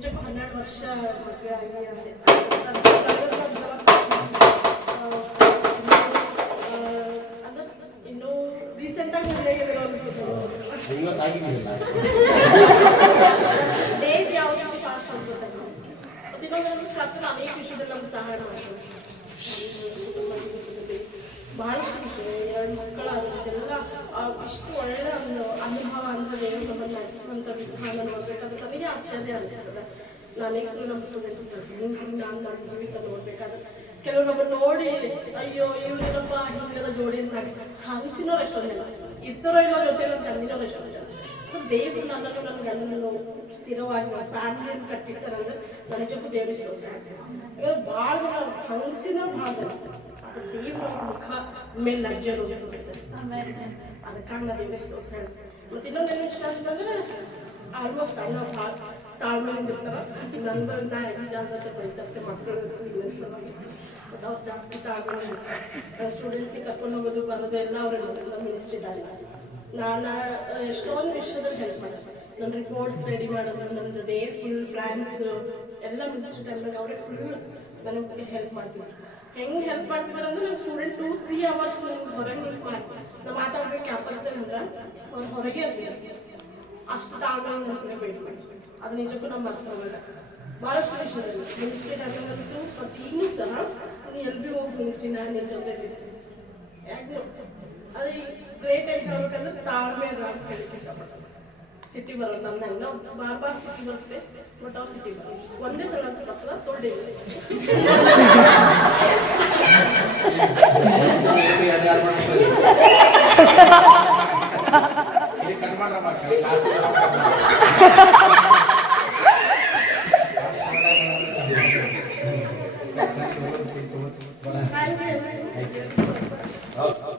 12 ವರ್ಷ ಮದುವೆ ಆಗಿ ಇನ್ನು ರೀಸೆಂಟ್ ಆಗಿ ಡೇಟ್ ಯಾವ ಫಾಸ್ಟ್ ಆಗ್ಬೋದು ಇನ್ನೊಂದು ನಮ್ಗೆ ಸಕ್ಸಸ್ ಅನೇಕ ವಿಷಯದಲ್ಲಿ ನಮ್ಗೆ ಸಹಾಯ ಮಾಡ್ಬೋದು. ಬಹಳಷ್ಟು ವಿಷಯ 2 ಮಕ್ಕಳಾಗುತ್ತೆಲ್ಲ ಇಷ್ಟು ಒಳ್ಳೆ ಒಂದು ಅನುಭವ ಅಂತ ದೇವರು ನಮ್ಮನ್ನು ನಡೆಸುವಂಥ ವಿಧಾನ ನೋಡ್ಬೇಕಾದ್ರೆ ನನಗೆ ಆಶ್ಚರ್ಯ ಅನಿಸ್ತದೆ. ನಾನು ನೆಕ್ಸ್ಟ್ ನಮ್ಮ ಸ್ಟೂಡೆಂಟ್ಸ್ ನಾನು ನಮ್ಮ ಜೀವಿತ ನೋಡ್ಬೇಕಾದ್ರೆ ಕೆಲವು ನಮ್ಮನ್ನು ನೋಡಿ ಅಯ್ಯೋ ಇವ್ರಿಗಪ್ಪ ಹಿಂಗದ ಜೋಡಿ ಅಂತ ಅನ್ಸಿನೋರು ಎಷ್ಟೊಂದಿಲ್ಲ, ಇರ್ತಾರೋ ಇಲ್ಲೋ ಜೊತೆ ಅಂತ ಅಂದಿನೋರು ಎಷ್ಟೊಂದು ಜನ. ದೇವರು ನನ್ನನ್ನು ನನ್ನ ಗಂಡನನ್ನು ಸ್ಥಿರವಾಗಿ ಫ್ಯಾಮಿಲಿಯನ್ನು ಕಟ್ಟಿರ್ತಾರಂದ್ರೆ ನನ್ನ ನಿಜಕ್ಕೂ ದೇವರಿಸ್ತಾರೆ. ಭಾಳ ಜನ ಹಂಸಿನ ಭಾಳ ಜನ ದೇವರ ಮುಖ ಮೇಲೆ ಲಜ್ಜರು ಅದಕ್ಕಾಗಿ ನಾವು ದೇವಸ್ಥಾನ ಮತ್ತೆ ಇನ್ನೊಂದೇನು ಇಷ್ಟ ಅಂತಂದ್ರೆ ಆಲ್ಮೋಸ್ಟ್ ಅಣ್ಣ ತಾಳ್ಮೆಯಿಂದ ಇರ್ತಾರ. ನಂಬರಿಂದ ಜಾಗ್ರತೆ ಬೈತಂತೆ ಮಕ್ಕಳು ಬಟ್ ಅವ್ರು ಜಾಸ್ತಿ ತಾಳ್ಮೆ ಸ್ಟೂಡೆಂಟ್ಸಿಗೆ ಕರ್ಕೊಂಡು ಹೋಗೋದು ಬರೋದು ಎಲ್ಲ ಅವರೆಲ್ಲ ಮಿನಿಸ್ಟ್ರಿ ದಾರಿ. ನಾನು ಎಷ್ಟೊಂದು ವಿಷಯದಲ್ಲಿ ಹೆಲ್ಪ್ ಮಾಡಿದೆ. ನನ್ನ ರಿಪೋರ್ಟ್ಸ್ ರೆಡಿ ಮಾಡೋದು, ನನ್ನ ಡೇ ಫುಲ್ ಪ್ಲ್ಯಾನ್ಸ್ ಎಲ್ಲ ಮಿನಿಸ್ಟ್ರಿ ಟೈಮ್ನಾಗ ಅವರೇ ಫುಲ್ ನನಗೆ ಹೆಲ್ಪ್ ಮಾಡ್ತೀನಿ. ಹೆಂಗೆ ಹೆಲ್ಪ್ ಮಾಡ್ತಾರೆ ಅಂದ್ರೆ ನಮ್ಮ ಸ್ಟೂಡೆಂಟ್ 2-3 ಅವರ್ಸ್ ನನಗೆ ಹೊರಗೆ ನಿಂತು ನಾವು ಮಾತಾಡ್ಬೇಕು ಕ್ಯಾಂಪಸ್ದಲ್ಲಿ ಅಂದ್ರೆ ಅವ್ರು ಹೊರಗೆ ಇರ್ತೀವಿ. ಅಷ್ಟು ತಾಳ್ಮೆ ಒಂದ್ಸಲ ಭೇಟಿ ಮಾಡಿ ಅದು ನಿಜಕ್ಕೂ ನಾವು ಮರ್ತು ಹೋಗಲ್ಲ. ಭಾಳಷ್ಟು ವಿಷಯದಲ್ಲಿ ಮಿನಿಸ್ಟ್ರಿ ಟೈಮಲ್ಲಂತೂ ಮತ್ತು ಇನ್ನೂ ಸಹ ನೀನು ಎಲ್ಲಿ ಹೋಗಿ ಮಿನಿಸ್ಟ್ರಿ ನಾನು ನಿನ್ನ ಜೊತೆ ಇರ್ತೀನಿ. ಯಾಕೆ ಅದು ಗ್ರೇಟ್ ಆಗಿ ಬರ್ಬೇಕಂದ್ರೆ ತಾಳ್ಮೆ ಅಂತ ಹೇಳಕ್ಕೆ ಇಷ್ಟಪಡ್ತಾರೆ. ಸಿಟಿ ಬರೋದು ನಮ್ಮನ್ನ ಬಾರ್ ಸಿಟಿ ಬರುತ್ತೆ, ಬಟ್ ಅವ್ರು ಸಿಟಿ ಬರೋದು ಒಂದೇ ಸಲ ಬರ್ತದ ತೊಳ್ದಿಲ್ಲ.